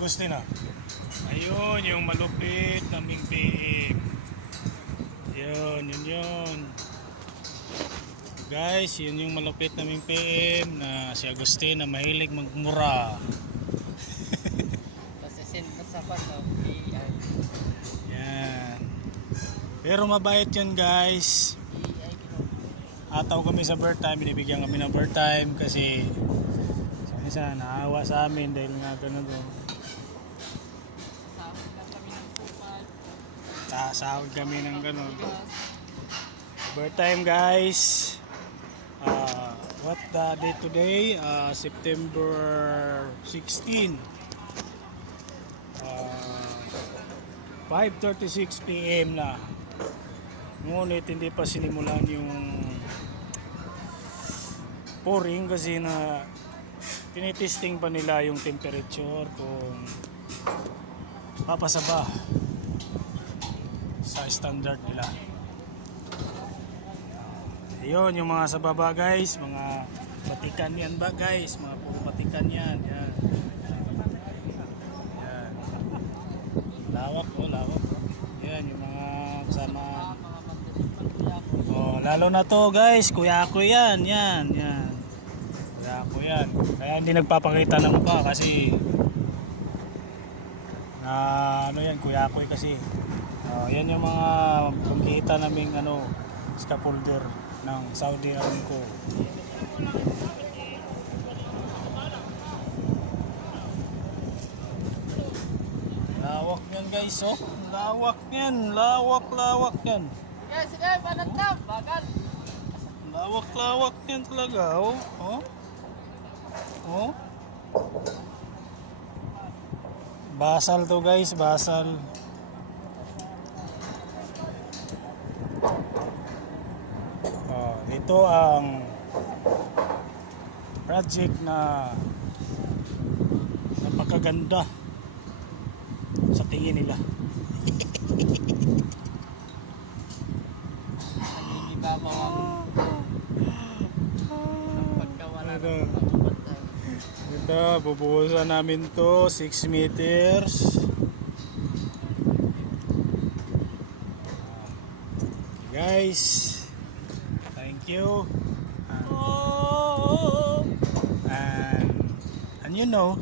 Agustin na. Ayun, yung malupit naming PM. Yun. Guys, yun yung malupit naming PM na si Agustin na mahilig magmura. Kasi send sa pato. Yan. Pero mabait yun guys. Ataw kami sa birth time, binibigyan kami ng birth time kasi isa naawa sa amin dahil nga ganun to. Sahod kami ng ganun. Birth time guys. What the day today? September 16. 5:36 PM na. Ngunit hindi pa sinimulan yung pouring kasi na tinitesting pa nila yung temperature kung papasa ba sa standard nila. Ayun yung mga sa baba guys, mga batikan yan ba guys, mga puro batikan yan. Yan. Lawak oh, lawak. Yan yung mga kasama. Oh, lalo na to guys, kuya ko yan. Kuya ko yan. Kaya hindi nagpapakita ng mukha kasi na ano yan, kuya ko kasi. Oh, yan yung mga pagkita naming scaffolder ng Saudi Aramco. Lawak yan guys, oh. Lawak yan. Lawak yan. Yes, sige, panagtap, bagal. Lawak yan talaga, oh. Oh. Basal to guys, basal. Ito ang project na napakaganda sa tingin nila. Hindi ba ang pagkawala ng ito, bubuhusan namin to 6 meters. Guys, thank you. And you know